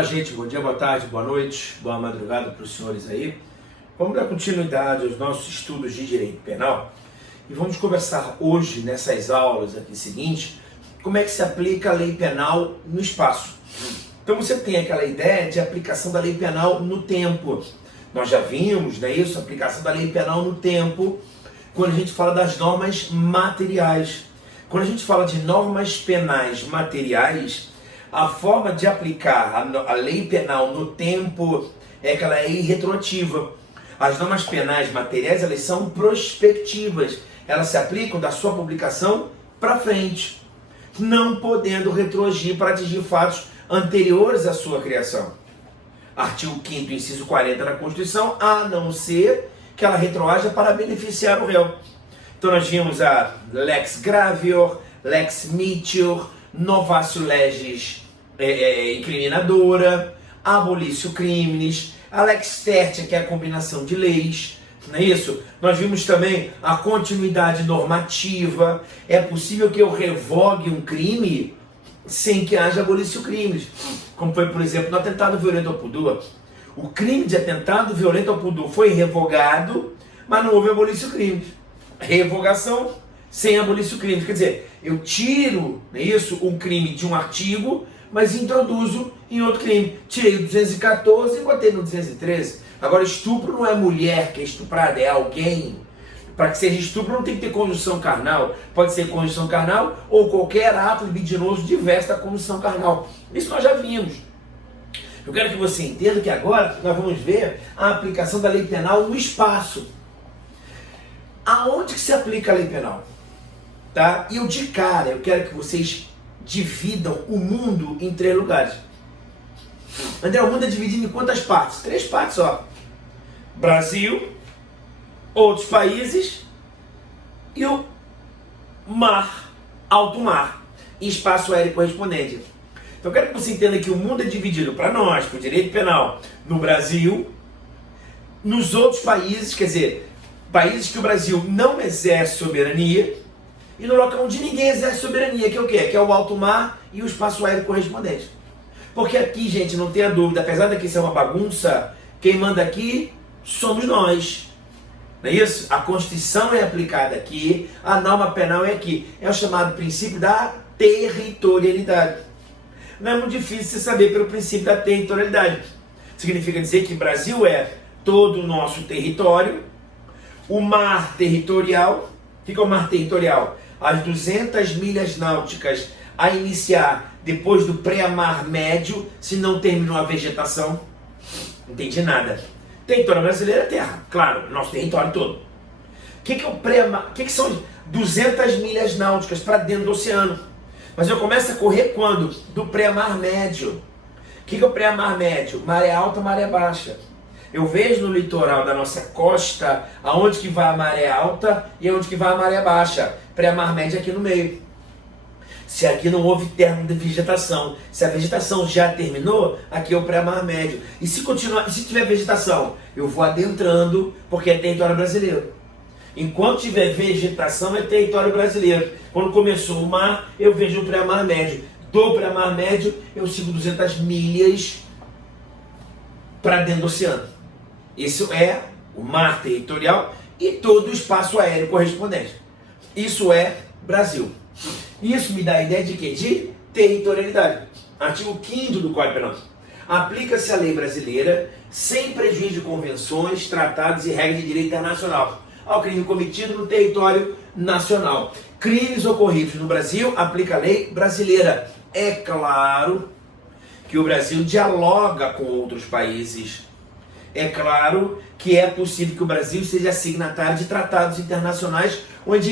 Fala, gente, bom dia, boa tarde, boa noite, boa madrugada para os senhores aí. Vamos dar continuidade aos nossos estudos de direito penal e vamos conversar hoje, nessas aulas aqui seguintes, como é que se aplica a lei penal no espaço. Então você tem aquela ideia de aplicação da lei penal no tempo. Nós já vimos, não é isso? A aplicação da lei penal no tempo, quando a gente fala das normas materiais. Quando a gente fala de normas penais materiais, a forma de aplicar a lei penal no tempo é que ela é irretroativa. As normas penais materiais, elas são prospectivas. Elas se aplicam da sua publicação para frente, não podendo retroagir para atingir fatos anteriores à sua criação. Artigo 5º, inciso 40 da Constituição, a não ser que ela retroaja para beneficiar o réu. Então nós vimos a Lex Gravior, Lex Meteor, Novatio Legis incriminadora, Abolitio Criminis, a Lex Tertia, que é a combinação de leis, não é isso? Nós vimos também a continuidade normativa. É possível que eu revogue um crime sem que haja Abolitio Criminis, como foi, por exemplo, no atentado violento ao pudor. O crime de atentado violento ao pudor foi revogado, mas não houve Abolitio Criminis. Revogação sem Abolitio Criminis, quer dizer, eu tiro, não é isso, um crime de um artigo, mas introduzo em outro crime. Tirei o 214 e botei no 213. Agora, estupro não é mulher que é estuprada, é alguém. Para que seja estupro não tem que ter conjunção carnal. Pode ser conjunção carnal ou qualquer ato libidinoso diverso da conjunção carnal. Isso nós já vimos. Eu quero que você entenda que agora nós vamos ver a aplicação da lei penal no espaço. Aonde que se aplica a lei penal? Tá? E eu de cara, eu quero que vocês dividam o mundo em 3 lugares. André, o mundo é dividido em quantas partes? 3 partes só. Brasil, outros países e o mar, alto mar, e espaço aéreo correspondente. Então eu quero que você entenda que o mundo é dividido para nós, para o direito penal, no Brasil, nos outros países, quer dizer, países que o Brasil não exerce soberania, e no local onde ninguém exerce soberania, que é o quê? Que é o alto mar e o espaço aéreo correspondente. Porque aqui, gente, não tenha dúvida, apesar daqui ser uma bagunça, quem manda aqui somos nós. Não é isso? A Constituição é aplicada aqui, a norma penal é aqui. É o chamado princípio da territorialidade. Não é muito difícil você saber pelo princípio da territorialidade. Significa dizer que o Brasil é todo o nosso território, o mar territorial. O que é o mar territorial? As 200 milhas náuticas a iniciar depois do pré-mar médio, se não terminou a vegetação. Não entendi nada. Território brasileiro é terra, claro, nosso território todo. O que é o pré-mar? O que são 200 milhas náuticas para dentro do oceano? Mas eu começo a correr quando? Do pré-mar médio. O que é o pré-mar médio? Maré alta, maré baixa. Eu vejo no litoral da nossa costa aonde que vai a maré alta e aonde que vai a maré baixa. Pré-mar médio aqui no meio. Se aqui não houve término de vegetação, se a vegetação já terminou, aqui é o pré-mar médio. E se continuar, se tiver vegetação, eu vou adentrando, porque é território brasileiro. Enquanto tiver vegetação, é território brasileiro. Quando começou o mar, eu vejo o pré-mar médio. Do pré-mar médio, eu sigo 200 milhas para dentro do oceano. Isso é o mar territorial e todo o espaço aéreo correspondente. Isso é Brasil. Isso me dá a ideia de quê? De territorialidade. Artigo 5º do Código Penal. Aplica-se a lei brasileira sem prejuízo de convenções, tratados e regras de direito internacional ao crime cometido no território nacional. Crimes ocorridos no Brasil, aplica a lei brasileira. É claro que o Brasil dialoga com outros países. É claro que é possível que o Brasil seja signatário de tratados internacionais onde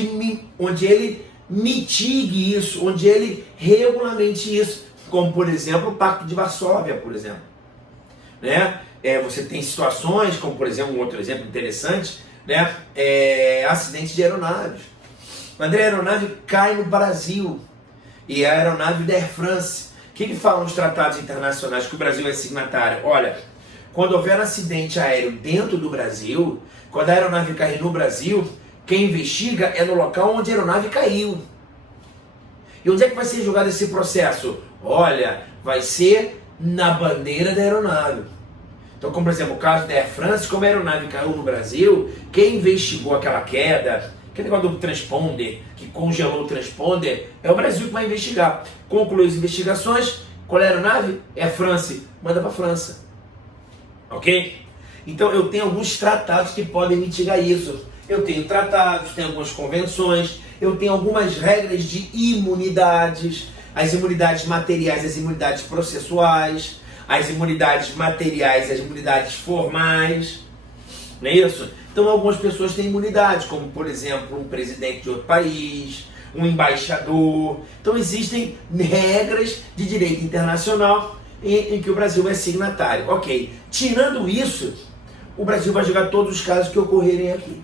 ele mitigue isso, onde ele regulamente isso, como por exemplo o Pacto de Varsóvia, por exemplo. Né? Você tem situações, como por exemplo, um outro exemplo interessante, né? Acidente de aeronaves. André, a aeronave cai no Brasil, e a aeronave da Air France. O que falam os tratados internacionais que o Brasil é signatário? Olha, quando houver acidente aéreo dentro do Brasil, quando a aeronave cair no Brasil, quem investiga é no local onde a aeronave caiu. E onde é que vai ser julgado esse processo? Olha, vai ser na bandeira da aeronave. Então, como por exemplo, o caso da Air France, como a aeronave caiu no Brasil, quem investigou aquela queda, aquele negócio do transponder, que congelou o transponder, é o Brasil que vai investigar. Concluiu as investigações, qual é a aeronave? É a France, manda para a França. Ok? Então eu tenho alguns tratados que podem mitigar isso. Eu tenho tratados, tenho algumas convenções, eu tenho algumas regras de imunidades, as imunidades materiais, as imunidades processuais, as imunidades materiais, as imunidades formais, não é isso? Então algumas pessoas têm imunidade, como por exemplo um presidente de outro país, um embaixador. Então existem regras de direito internacional em que o Brasil é signatário. Ok, tirando isso, o Brasil vai julgar todos os casos que ocorrerem aqui.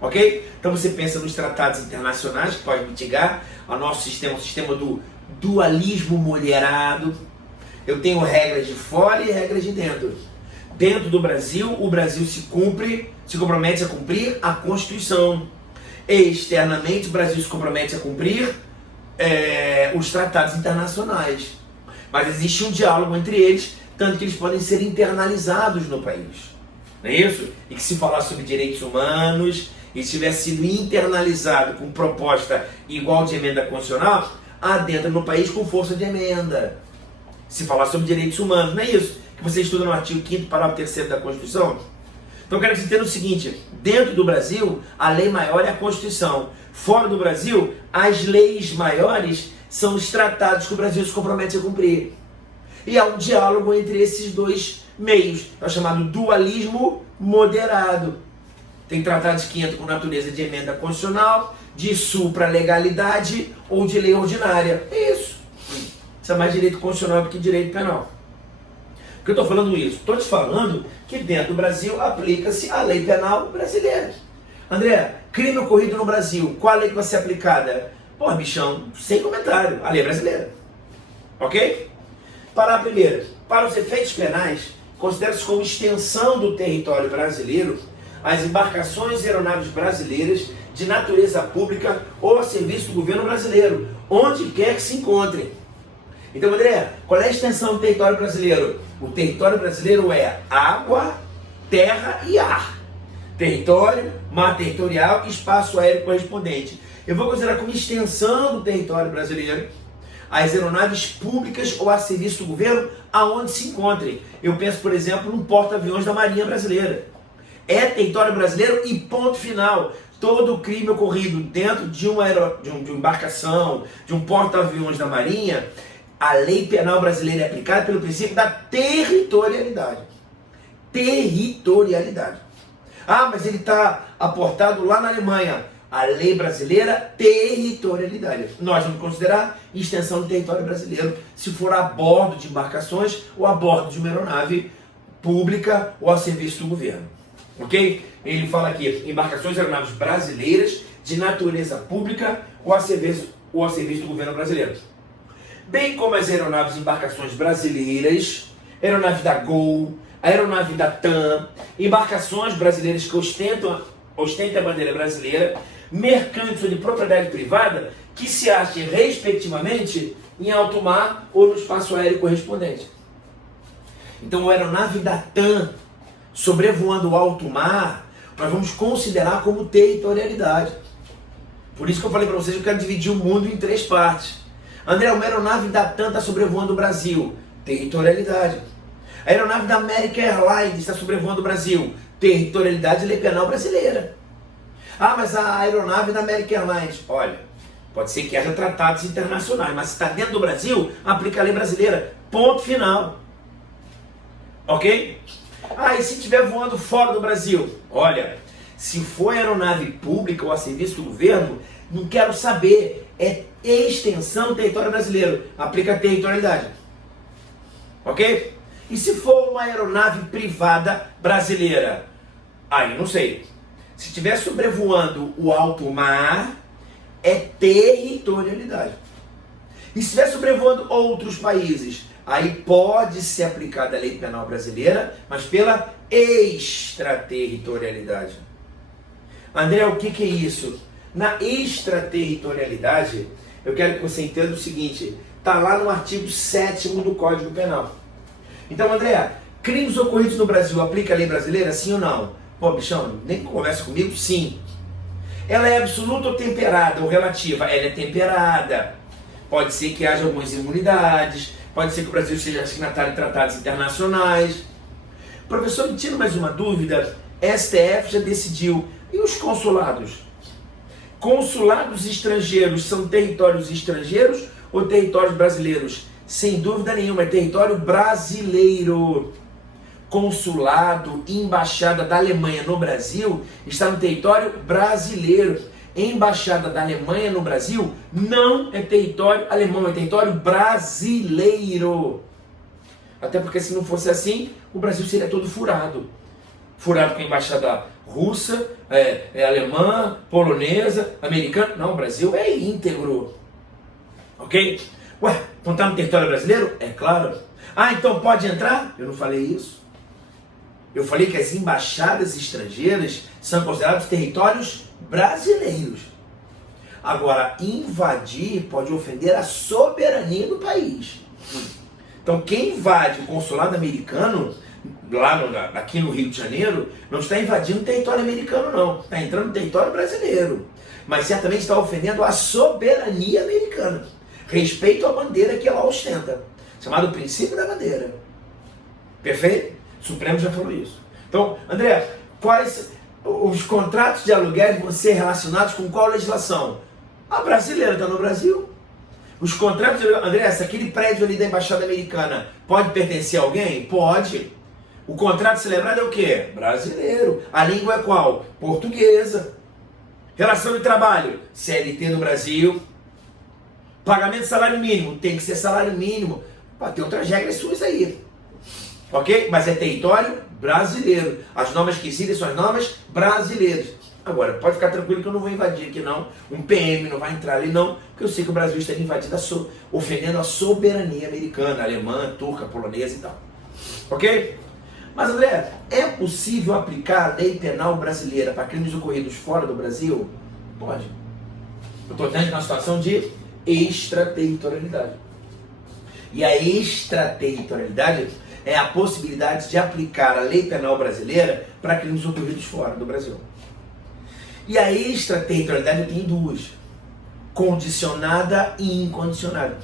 Ok? Então você pensa nos tratados internacionais que podem mitigar o nosso sistema, o sistema do dualismo moderado. Eu tenho regras de fora e regras de dentro. Dentro do Brasil, o Brasil se compromete a cumprir a Constituição. Externamente, o Brasil se compromete a cumprir os tratados internacionais. Mas existe um diálogo entre eles, tanto que eles podem ser internalizados no país. Não é isso? E que se falar sobre direitos humanos e tiver sido internalizado com proposta igual de emenda constitucional, adentra no país com força de emenda. Se falar sobre direitos humanos, não é isso? Que você estuda no artigo 5º, parágrafo 3º da Constituição? Então eu quero que você entenda o seguinte: dentro do Brasil, a lei maior é a Constituição. Fora do Brasil, as leis maiores são os tratados que o Brasil se compromete a cumprir. E há um diálogo entre esses dois meios. É o chamado dualismo moderado. Tem tratados que entram com natureza de emenda constitucional, de supralegalidade ou de lei ordinária. É isso. Isso é mais direito constitucional do que direito penal. Por que eu estou falando isso? Estou te falando que dentro do Brasil aplica-se a lei penal brasileira. André, crime ocorrido no Brasil, qual a lei que vai ser aplicada? Pô, bichão, sem comentário, a lei brasileira. Ok? Parágrafo 1º. Para os efeitos penais, considera-se como extensão do território brasileiro as embarcações e aeronaves brasileiras de natureza pública ou a serviço do governo brasileiro, onde quer que se encontrem. Então, André, qual é a extensão do território brasileiro? O território brasileiro é água, terra e ar. Território, mar territorial e espaço aéreo correspondente. Eu vou considerar como extensão do território brasileiro as aeronaves públicas ou a serviço do governo aonde se encontrem. Eu penso, por exemplo, no porta-aviões da Marinha Brasileira. É território brasileiro e ponto final. Todo crime ocorrido dentro de uma embarcação, de um porta-aviões da Marinha, a lei penal brasileira é aplicada pelo princípio da territorialidade. Territorialidade. Ah, mas ele está aportado lá na Alemanha. A lei brasileira, territorialidade. Nós vamos considerar extensão do território brasileiro se for a bordo de embarcações ou a bordo de uma aeronave pública ou a serviço do governo. Ok? Ele fala aqui, embarcações e aeronaves brasileiras de natureza pública ou a serviço do governo brasileiro. Bem como as aeronaves e embarcações brasileiras, aeronave da Gol, aeronave da TAM, embarcações brasileiras que ostentem a bandeira brasileira, mercantes ou de propriedade privada, que se achem, respectivamente, em alto mar ou no espaço aéreo correspondente. Então, a aeronave da TAM, sobrevoando o alto mar, nós vamos considerar como territorialidade. Por isso que eu falei para vocês que eu quero dividir o mundo em 3 partes. André, uma aeronave da TAM está sobrevoando o Brasil, territorialidade. A aeronave da American Airlines está sobrevoando o Brasil, territorialidade e lei penal brasileira. Ah, mas a aeronave da American Airlines, olha, pode ser que haja tratados internacionais, mas se está dentro do Brasil, aplica a lei brasileira, ponto final. Ok? Ah, e se estiver voando fora do Brasil? Olha, se for aeronave pública ou a serviço do governo, não quero saber, é extensão do território brasileiro, aplica a territorialidade. Ok? E se for uma aeronave privada brasileira? Aí não sei. Se estiver sobrevoando o alto mar, é territorialidade. E se estiver sobrevoando outros países, aí pode ser aplicada a lei penal brasileira, mas pela extraterritorialidade. André, o que é isso? Na extraterritorialidade, eu quero que você entenda o seguinte, está lá no artigo 7º do Código Penal. Então, André, crimes ocorridos no Brasil, aplica a lei brasileira, sim ou não? Pô, bichão, nem conversa comigo? Sim. Ela é absoluta ou temperada ou relativa? Ela é temperada. Pode ser que haja algumas imunidades, pode ser que o Brasil seja signatário de tratados internacionais. Professor, me tira mais uma dúvida. STF já decidiu. E os consulados? Consulados estrangeiros são territórios estrangeiros ou territórios brasileiros? Sem dúvida nenhuma, é território brasileiro. Consulado, embaixada da Alemanha no Brasil está no território brasileiro. Embaixada da Alemanha no Brasil não é território alemão, é território brasileiro. Até porque se não fosse assim, o Brasil seria todo furado. Furado com a embaixada russa, alemã, polonesa, americana. Não, o Brasil é íntegro. Ok? Ué, não está no território brasileiro? É claro. Ah, então pode entrar? Eu não falei isso. Eu falei que as embaixadas estrangeiras são consideradas territórios brasileiros. Agora, invadir pode ofender a soberania do país. Então, quem invade o consulado americano, aqui no Rio de Janeiro, não está invadindo o território americano, não. Está entrando no território brasileiro. Mas certamente está ofendendo a soberania americana. Respeito à bandeira que ela ostenta. Chamado princípio da bandeira. Perfeito? O Supremo já falou isso. Então, André, quais os contratos de aluguel vão ser relacionados com qual legislação? A brasileira está no Brasil. Os contratos de aluguel, André, se aquele prédio ali da Embaixada Americana pode pertencer a alguém? Pode. O contrato celebrado é o quê? Brasileiro. A língua é qual? Portuguesa. Relação de trabalho? CLT no Brasil. Pagamento de salário mínimo? Tem que ser salário mínimo. Tem outras regras suas aí. Ok? Mas é território brasileiro. As normas que incidem são as normas brasileiras. Agora, pode ficar tranquilo que eu não vou invadir aqui não. Um PM não vai entrar ali não, porque eu sei que o Brasil está invadido, ofendendo a soberania americana, alemã, turca, polonesa e tal. Ok? Mas André, é possível aplicar a lei penal brasileira para crimes ocorridos fora do Brasil? Pode. Eu estou dentro de uma situação de extraterritorialidade. E a extraterritorialidade é a possibilidade de aplicar a lei penal brasileira para crimes ocorridos fora do Brasil. E a extraterritorialidade tem duas: condicionada e incondicionada.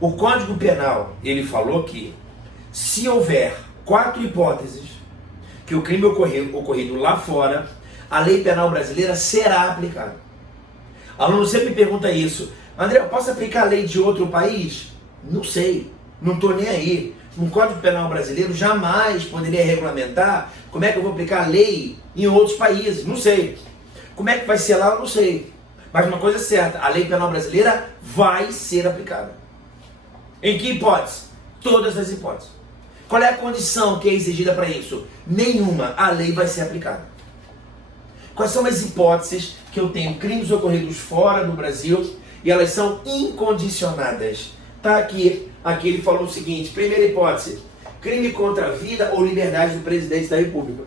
O Código Penal, ele falou que se houver 4 hipóteses que o crime ocorrido lá fora, a lei penal brasileira será aplicada. Aluno sempre me pergunta isso: André, eu posso aplicar a lei de outro país? Não sei, não estou nem aí. Um Código Penal brasileiro jamais poderia regulamentar como é que eu vou aplicar a lei em outros países. Não sei. Como é que vai ser lá, eu não sei. Mas uma coisa é certa, a lei penal brasileira vai ser aplicada. Em que hipótese? Todas as hipóteses. Qual é a condição que é exigida para isso? Nenhuma. A lei vai ser aplicada. Quais são as hipóteses que eu tenho crimes ocorridos fora do Brasil e elas são incondicionadas? Tá aqui. Aqui ele falou o seguinte: primeira hipótese, crime contra a vida ou liberdade do presidente da República.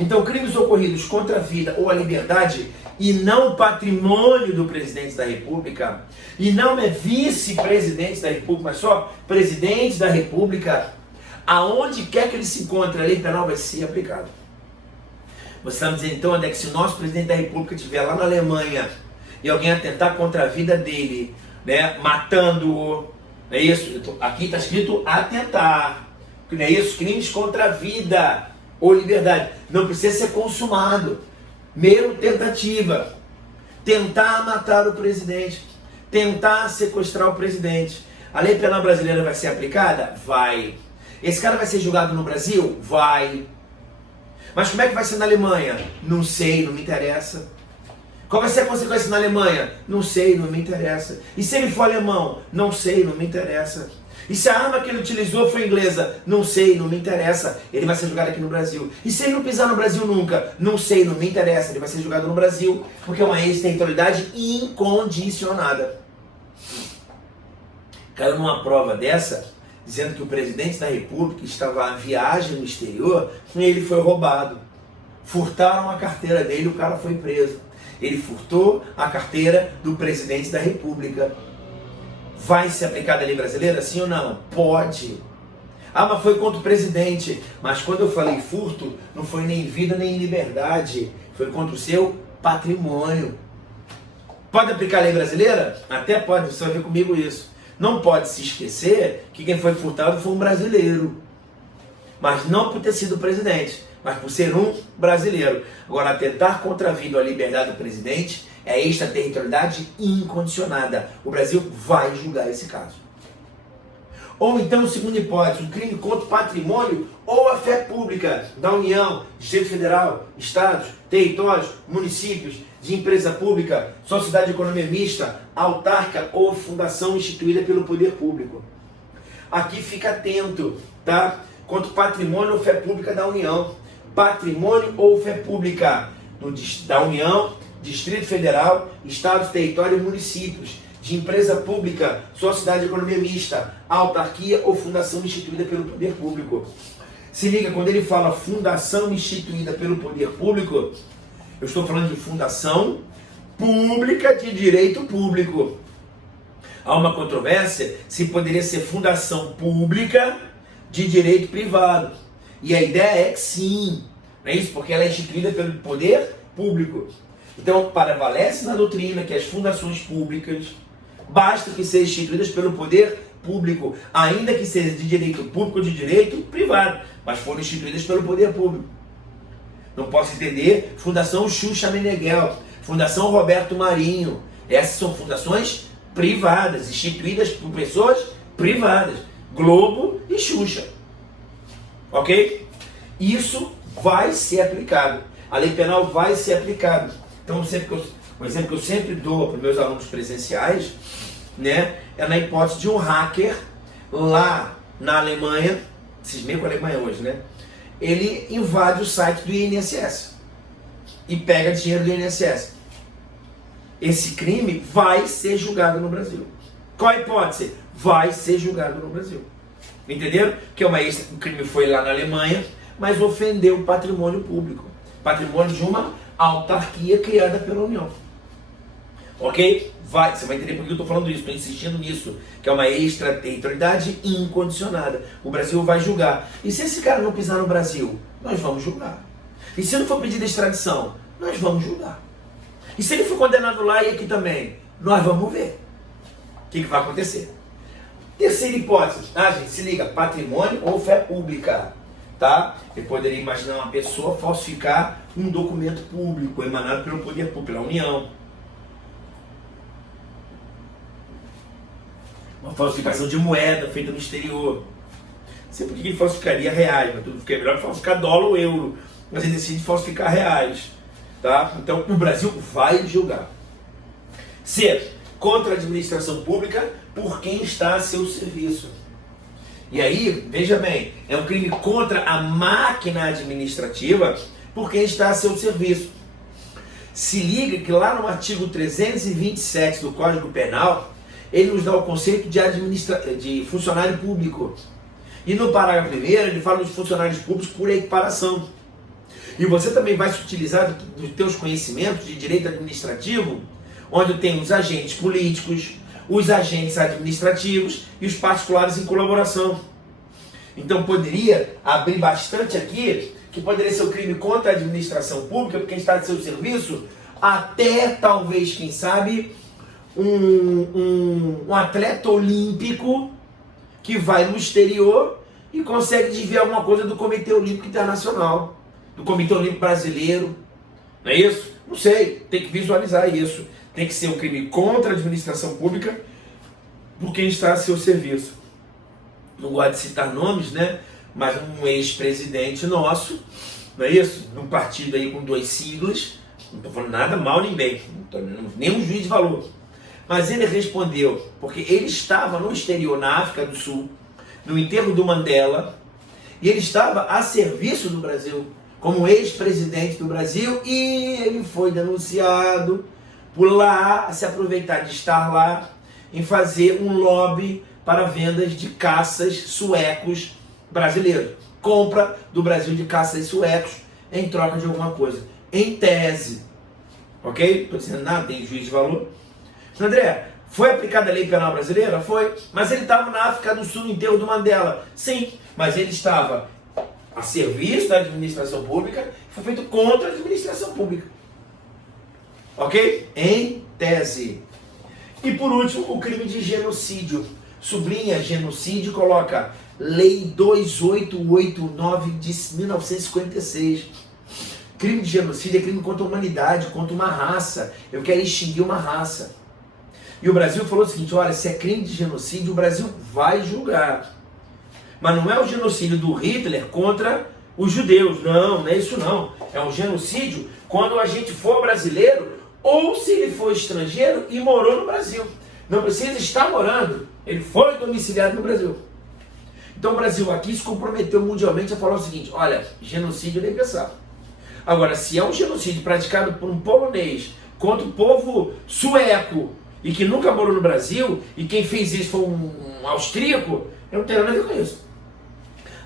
Então, crimes ocorridos contra a vida ou a liberdade e não o patrimônio do presidente da República, e não é vice-presidente da República, mas só presidente da República, aonde quer que ele se encontre, a lei penal vai ser aplicada. Você está me dizendo então, André, que se o nosso presidente da República estiver lá na Alemanha e alguém atentar contra a vida dele, né, matando-o, não é isso? Aqui está escrito atentar, não é isso? Crimes contra a vida ou liberdade. Não precisa ser consumado. Mero tentativa. Tentar matar o presidente. Tentar sequestrar o presidente. A lei penal brasileira vai ser aplicada? Vai. Esse cara vai ser julgado no Brasil? Vai. Mas como é que vai ser na Alemanha? Não sei, não me interessa. Qual vai ser a consequência na Alemanha? Não sei, não me interessa. E se ele for alemão? Não sei, não me interessa. E se a arma que ele utilizou foi inglesa? Não sei, não me interessa. Ele vai ser julgado aqui no Brasil. E se ele não pisar no Brasil nunca? Não sei, não me interessa. Ele vai ser julgado no Brasil, porque é uma extraterritorialidade incondicionada. Caiu numa prova dessa, dizendo que o presidente da República estava à viagem no exterior e ele foi roubado. Furtaram a carteira dele, o cara foi preso. Ele furtou a carteira do presidente da República. Vai ser aplicada a lei brasileira, sim ou não? Pode. Ah, mas foi contra o presidente. Mas quando eu falei furto, não foi nem vida nem liberdade. Foi contra o seu patrimônio. Pode aplicar a lei brasileira? Até pode, você vai ver comigo isso. Não pode se esquecer que quem foi furtado foi um brasileiro. Mas não por ter sido presidente, mas por ser um brasileiro. Agora, atentar contra a vida ou a liberdade do presidente é extraterritorialidade incondicionada. O Brasil vai julgar esse caso. Ou então, segunda hipótese, um crime contra o patrimônio ou a fé pública da União, Distrito Federal, Estados, territórios, municípios, de empresa pública, sociedade de economia mista, autárquica ou fundação instituída pelo poder público. Aqui fica atento, tá? Contra o patrimônio ou fé pública da União. Patrimônio ou fé pública da União, Distrito Federal, Estados, territórios e municípios, de empresa pública, sociedade de economia mista, autarquia ou fundação instituída pelo poder público. Se liga, quando ele fala fundação instituída pelo poder público, eu estou falando de fundação pública de direito público. Há uma controvérsia se poderia ser fundação pública de direito privado. E a ideia é que sim, não é isso? Porque ela é instituída pelo poder público. Então, prevalece na doutrina que as fundações públicas basta que sejam instituídas pelo poder público, ainda que seja de direito público ou de direito privado, mas foram instituídas pelo poder público. Não posso entender Fundação Xuxa Meneghel, Fundação Roberto Marinho. Essas são fundações privadas, instituídas por pessoas privadas. Globo e Xuxa. Ok? Isso vai ser aplicado. A lei penal vai ser aplicada. Então, o exemplo que eu sempre dou para os meus alunos presenciais, né, é na hipótese de um hacker lá na Alemanha, vocês meio com a Alemanha hoje, né? Ele invade o site do INSS e pega dinheiro do INSS. Esse crime vai ser julgado no Brasil. Qual a hipótese? Vai ser julgado no Brasil. Entenderam? Que o crime foi lá na Alemanha, mas ofendeu o patrimônio público. Patrimônio de uma autarquia criada pela União. Ok? Você vai entender por que eu estou falando isso, estou insistindo nisso, que é uma extraterritorialidade incondicionada. O Brasil vai julgar. E se esse cara não pisar no Brasil, nós vamos julgar. E se não for pedido extradição, nós vamos julgar. E se ele for condenado lá e aqui também, nós vamos ver o que vai acontecer. Terceira hipótese, gente, se liga, patrimônio ou fé pública, tá? Eu poderia imaginar uma pessoa falsificar um documento público emanado pelo poder público, pela União. Uma falsificação de moeda feita no exterior. Não sei por que ele falsificaria reais, mas tudo fica melhor falsificar dólar ou euro, mas ele decide falsificar reais, tá? Então o Brasil vai julgar. C. Contra a administração pública por quem está a seu serviço. E aí, veja bem, é um crime contra a máquina administrativa por quem está a seu serviço. Se liga que lá no artigo 327 do Código Penal, ele nos dá o conceito de funcionário público. E no parágrafo 1º, ele fala dos funcionários públicos por equiparação. E você também vai se utilizar dos teus conhecimentos de direito administrativo, onde tem os agentes políticos, os agentes administrativos e os particulares em colaboração. Então poderia abrir bastante aqui, que poderia ser o crime contra a administração pública, porque está de seu serviço, até talvez, quem sabe, um atleta olímpico que vai no exterior e consegue desviar alguma coisa do Comitê Olímpico Internacional, do Comitê Olímpico Brasileiro. Não é isso? Não sei, tem que visualizar isso. Tem que ser um crime contra a administração pública por quem está a seu serviço. Não gosto de citar nomes, né? Mas um ex-presidente nosso, não é isso? Num partido aí com 2 siglas, não estou falando nada mal nem bem, nenhum juiz de valor. Mas ele respondeu, porque ele estava no exterior, na África do Sul, no enterro do Mandela, e ele estava a serviço do Brasil, como ex-presidente do Brasil, e ele foi denunciado por lá, se aproveitar de estar lá, em fazer um lobby para vendas de caças suecos brasileiros. Compra do Brasil de caças suecos em troca de alguma coisa. Em tese. Ok? Estou dizendo nada, tem juízo de valor. André, Foi aplicada a lei penal brasileira? Foi. Mas ele estava na África do Sul no enterro do Mandela? Sim. Mas ele estava a serviço da administração pública, foi feito contra a administração pública. Ok? Em tese. E por último, o crime de genocídio. Sublinha genocídio e coloca Lei 2889 de 1956. Crime de genocídio é crime contra a humanidade, contra uma raça. Eu quero extinguir uma raça. E o Brasil falou o seguinte, olha, se é crime de genocídio, o Brasil vai julgar. Mas não é o genocídio do Hitler contra os judeus. Não, não é isso não. É um genocídio quando a gente for brasileiro ou se ele for estrangeiro e morou no Brasil. Não precisa estar morando. Ele foi domiciliado no Brasil. Então o Brasil aqui se comprometeu mundialmente a falar o seguinte, olha, genocídio nem pensar. Agora, se é um genocídio praticado por um polonês contra o povo sueco e que nunca morou no Brasil, e quem fez isso foi um austríaco, eu não tenho nada a ver com isso.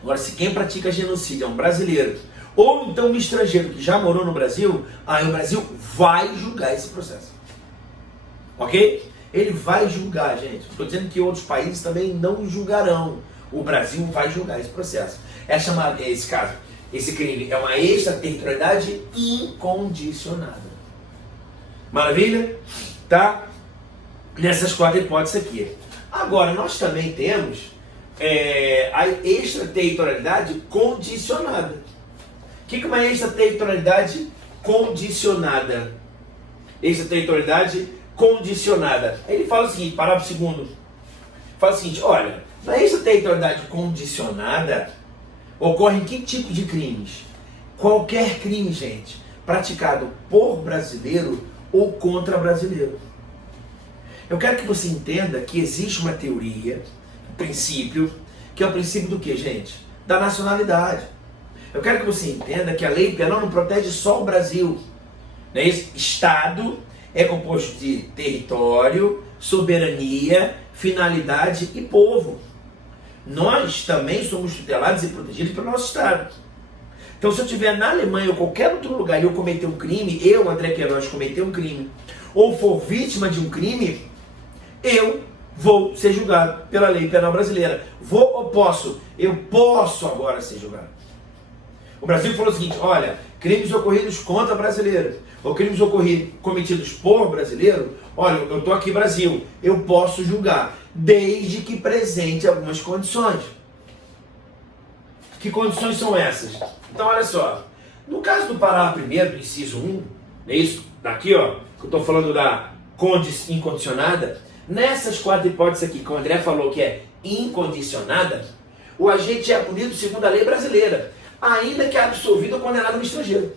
Agora, se quem pratica genocídio é um brasileiro, ou então um estrangeiro que já morou no Brasil, aí o Brasil vai julgar esse processo. Ok? Ele vai julgar, gente. Estou dizendo que outros países também não julgarão. O Brasil vai julgar esse processo. É chamado, esse caso, esse crime é uma extraterritorialidade incondicionada. Maravilha? Tá? Nessas 4 hipóteses aqui. Agora, nós também temos a extraterritorialidade condicionada. O que é uma extraterritorialidade condicionada? Extraterritorialidade condicionada. Ele fala o seguinte, parágrafo 2º. Fala o seguinte, olha, na extraterritorialidade condicionada, ocorrem que tipo de crimes? Qualquer crime, gente, praticado por brasileiro ou contra brasileiro. Eu quero que você entenda que existe uma teoria, um princípio, que é o princípio do que, gente? Da nacionalidade. Eu quero que você entenda que a lei penal não protege só o Brasil. Né? Estado é composto de território, soberania, finalidade e povo. Nós também somos tutelados e protegidos pelo nosso Estado. Então, se eu estiver na Alemanha ou qualquer outro lugar e eu cometer um crime, eu, André Queiroz, cometer um crime, ou for vítima de um crime, eu vou ser julgado pela lei penal brasileira. Vou ou posso? Eu posso agora ser julgado. O Brasil falou o seguinte, olha, crimes ocorridos contra brasileiro, ou crimes cometidos por brasileiro, olha, eu estou aqui Brasil, eu posso julgar, desde que presente algumas condições. Que condições são essas? Então, olha só, no caso do parágrafo 1º, do inciso 1, é isso, daqui ó, que eu estou falando da incondicionada, nessas 4 hipóteses aqui, que o André falou que é incondicionada, o agente é punido segundo a lei brasileira, ainda que absolvido ou condenado no estrangeiro.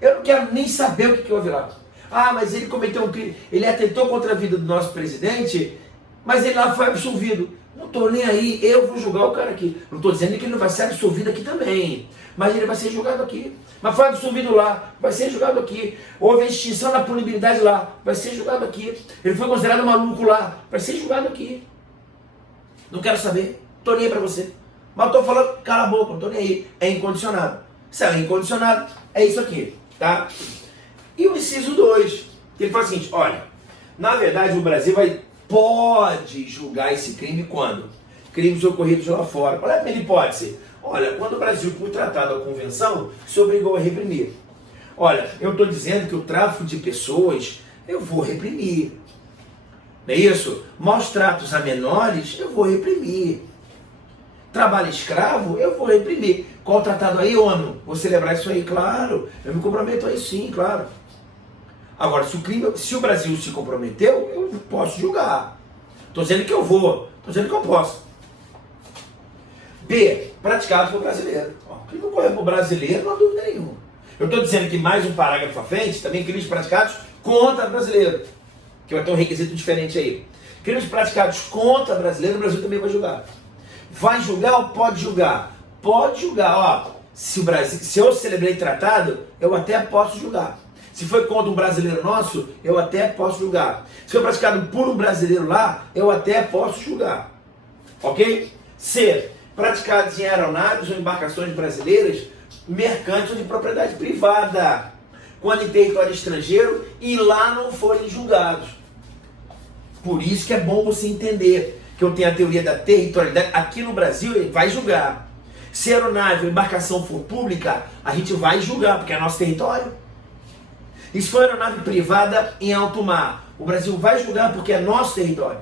Eu não quero nem saber o que houve lá. Ah, mas ele cometeu um crime, ele atentou contra a vida do nosso presidente, mas ele lá foi absolvido. Não estou nem aí, eu vou julgar o cara aqui. Não estou dizendo que ele não vai ser absolvido aqui também, mas ele vai ser julgado aqui. Mas foi absolvido lá, vai ser julgado aqui. Houve a extinção da punibilidade lá, vai ser julgado aqui. Ele foi considerado maluco lá, vai ser julgado aqui. Não quero saber, estou nem aí para você. Mas estou falando, cala a boca, não estou nem aí. É incondicionado. Se é incondicionado, é isso aqui, tá? E o inciso 2, ele fala o seguinte, olha, na verdade o Brasil pode julgar esse crime quando? Crimes ocorridos lá fora. Qual é a primeira hipótese? Olha, quando o Brasil, por tratado da convenção, se obrigou a reprimir. Olha, eu estou dizendo que o tráfico de pessoas, eu vou reprimir. Não é isso? Maus tratos a menores, eu vou reprimir. Trabalho escravo, eu vou reprimir. Qual o tratado aí, ONU? Vou celebrar isso aí, claro. Eu me comprometo aí sim, claro. Agora, se o Brasil se comprometeu, eu posso julgar. Estou dizendo que eu vou, estou dizendo que eu posso. B, praticado por brasileiro. Crime ocorreu por brasileiro, não há dúvida nenhuma. Eu estou dizendo que mais um parágrafo à frente, também crimes praticados contra brasileiro. Que vai ter um requisito diferente aí. Crimes praticados contra brasileiro, o Brasil também vai julgar. Vai julgar ou pode julgar? Pode julgar, ó. Se eu celebrei tratado, eu até posso julgar. Se foi contra um brasileiro nosso, eu até posso julgar. Se foi praticado por um brasileiro lá, eu até posso julgar. Ok? C. Praticados em aeronaves ou embarcações brasileiras, mercantes ou de propriedade privada, quando em território estrangeiro e lá não forem julgados. Por isso que é bom você entender que eu tenho a teoria da territorialidade. Aqui no Brasil ele vai julgar. Se a aeronave ou embarcação for pública, a gente vai julgar, porque é nosso território. E se for aeronave privada em alto mar, o Brasil vai julgar porque é nosso território.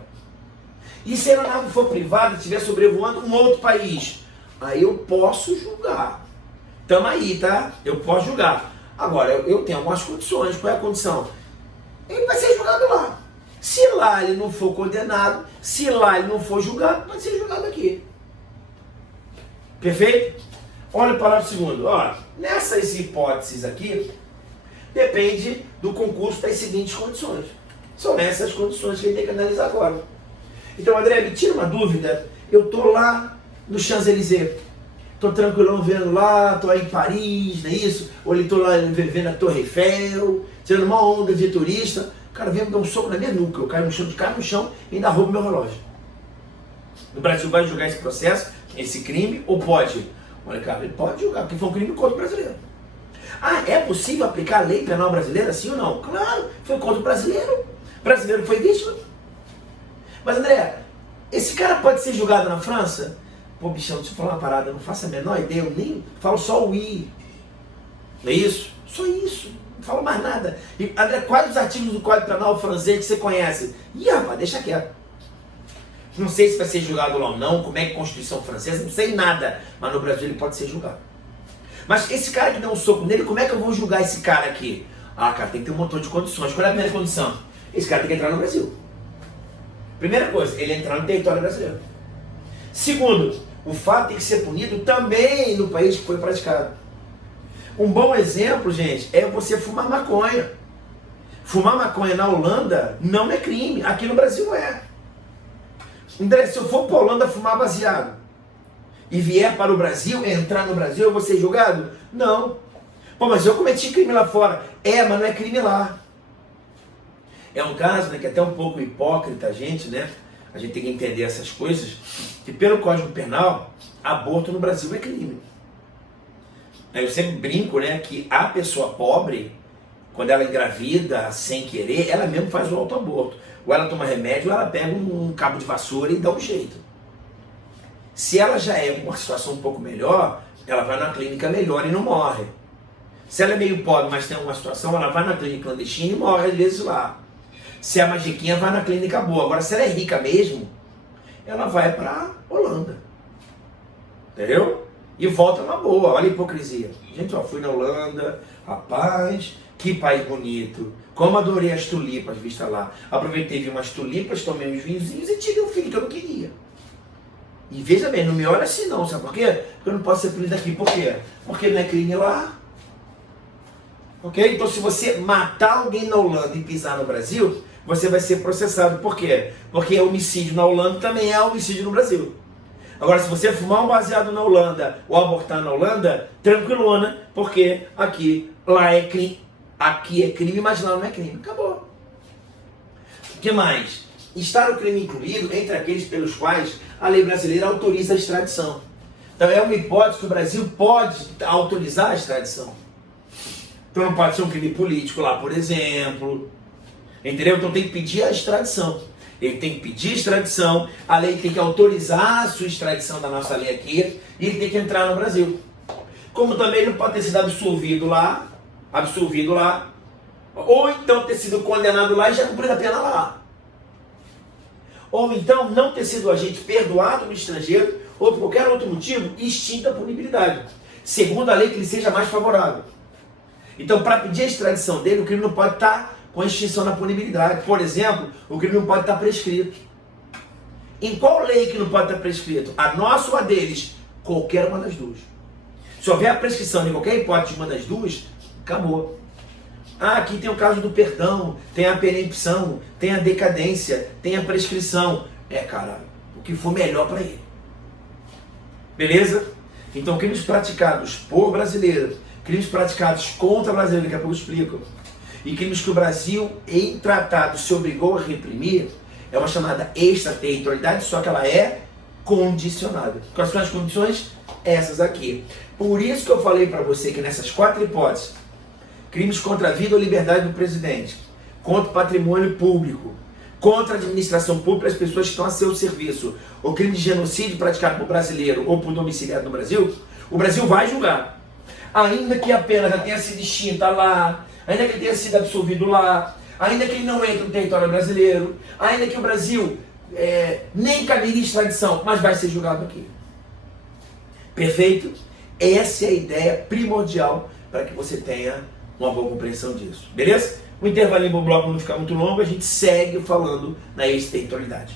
E se a aeronave for privada e estiver sobrevoando um outro país, aí eu posso julgar. Tamo aí, tá? Eu posso julgar. Agora, eu tenho algumas condições. Qual é a condição? Ele vai ser julgado lá. Se lá ele não for condenado, se lá ele não for julgado, vai ser julgado aqui. Perfeito? Olha o parágrafo segundo. Ó, nessas hipóteses aqui, depende do concurso das seguintes condições. São essas condições que ele tem que analisar agora. Então, André, me tira uma dúvida. Eu estou lá no Champs-Élysées. Estou tranquilão vendo lá, estou aí em Paris, não é isso? Ou estou lá vendo a Torre Eiffel, tirando uma onda de turista. O cara vem me dar um soco na minha nuca. Eu caio no chão e ainda roubo meu relógio. O Brasil vai julgar esse processo, esse crime, ou pode? Olha, cara, ele pode julgar, porque foi um crime contra o brasileiro. Ah, é possível aplicar a lei penal brasileira, sim ou não? Claro, foi contra o brasileiro. O brasileiro foi vítima. Mas, André, esse cara pode ser julgado na França? Pô, bichão, deixa eu falar uma parada, eu não faço a menor ideia, eu nem falo só o I. Não é isso? Só isso. Não falo mais nada. E, André, quais os artigos do Código Penal francês que você conhece? Ih, rapaz, deixa quieto. Não sei se vai ser julgado lá ou não, como é que é a Constituição francesa, não sei nada. Mas no Brasil ele pode ser julgado. Mas esse cara que deu um soco nele, como é que eu vou julgar esse cara aqui? Ah, cara, tem que ter um montão de condições. Qual é a primeira condição? Esse cara tem que entrar no Brasil. Primeira coisa, ele entrar no território brasileiro. Segundo, o fato tem que ser punido também no país que foi praticado. Um bom exemplo, gente, é você fumar maconha. Fumar maconha na Holanda não é crime, aqui no Brasil é. André, se eu for para a Holanda fumar baseado e vier para o Brasil, entrar no Brasil, eu vou ser julgado? Não. Pô, mas eu cometi crime lá fora. É, mas não é crime lá. É um caso, né, que é até um pouco hipócrita a gente, né? A gente tem que entender essas coisas, que pelo Código Penal, aborto no Brasil é crime. Eu sempre brinco, né, que a pessoa pobre, quando ela engravida sem querer, ela mesmo faz o autoaborto. Ou ela toma remédio, ou ela pega um cabo de vassoura e dá um jeito. Se ela já é uma situação um pouco melhor, ela vai na clínica melhor e não morre. Se ela é meio pobre, mas tem uma situação, ela vai na clínica clandestina e morre às vezes lá. Se é mais riquinha, vai na clínica boa. Agora, se ela é rica mesmo, ela vai para Holanda. Entendeu? E volta na boa. Olha a hipocrisia. Gente, ó, fui na Holanda, rapaz, que país bonito. Como adorei as tulipas vistas lá. Aproveitei, vi umas tulipas, tomei uns vinhozinhos e tive um filho que eu não queria. E veja bem, não me olha assim não, sabe por quê? Porque eu não posso ser punido aqui. Por quê? Porque não é crime lá. Ok? Então, se você matar alguém na Holanda e pisar no Brasil, você vai ser processado. Por quê? Porque homicídio na Holanda também é homicídio no Brasil. Agora, se você fumar um baseado na Holanda ou abortar na Holanda, tranquilona, porque lá é crime. Aqui é crime, mas lá não é crime. Acabou. O que mais? Está o crime incluído entre aqueles pelos quais a lei brasileira autoriza a extradição. Então, é uma hipótese que o Brasil pode autorizar a extradição. Então não pode ser um crime político lá, por exemplo. Entendeu? Então tem que pedir a extradição. Ele tem que pedir extradição, a lei tem que autorizar a sua extradição da nossa lei aqui, e ele tem que entrar no Brasil. Como também ele pode ter sido absolvido lá, ou então ter sido condenado lá e já cumprido a pena lá. Ou então não ter sido agente perdoado no estrangeiro, ou por qualquer outro motivo, extinta a punibilidade. Segundo a lei que lhe seja mais favorável. Então, para pedir a extradição dele, o crime não pode estar com extinção da punibilidade. Por exemplo, o crime não pode estar prescrito. Em qual lei que não pode estar prescrito? A nossa ou a deles? Qualquer uma das duas. Se houver a prescrição de qualquer hipótese de uma das duas, acabou. Ah, aqui tem o caso do perdão, tem a perempção, tem a decadência, tem a prescrição. Cara, o que for melhor para ele. Beleza? Então, crimes praticados por brasileiros, crimes praticados contra brasileiros, daqui a pouco eu explico, e crimes que o Brasil, em tratado, se obrigou a reprimir, é uma chamada extraterritorialidade, só que ela é condicionada. Quais são as condições? Essas aqui. Por isso que eu falei para você que nessas 4 hipóteses, crimes contra a vida ou liberdade do presidente, contra o patrimônio público, contra a administração pública, as pessoas que estão a seu serviço, o crime de genocídio praticado por brasileiro ou por domiciliado no Brasil, o Brasil vai julgar. Ainda que a pena já tenha sido extinta lá, ainda que ele tenha sido absolvido lá, ainda que ele não entre no território brasileiro, ainda que o Brasil nem caberia extradição, mas vai ser julgado aqui. Perfeito? Essa é a ideia primordial para que você tenha uma boa compreensão disso. Beleza? O intervalinho para o bloco não ficar muito longo, a gente segue falando na exterritorialidade.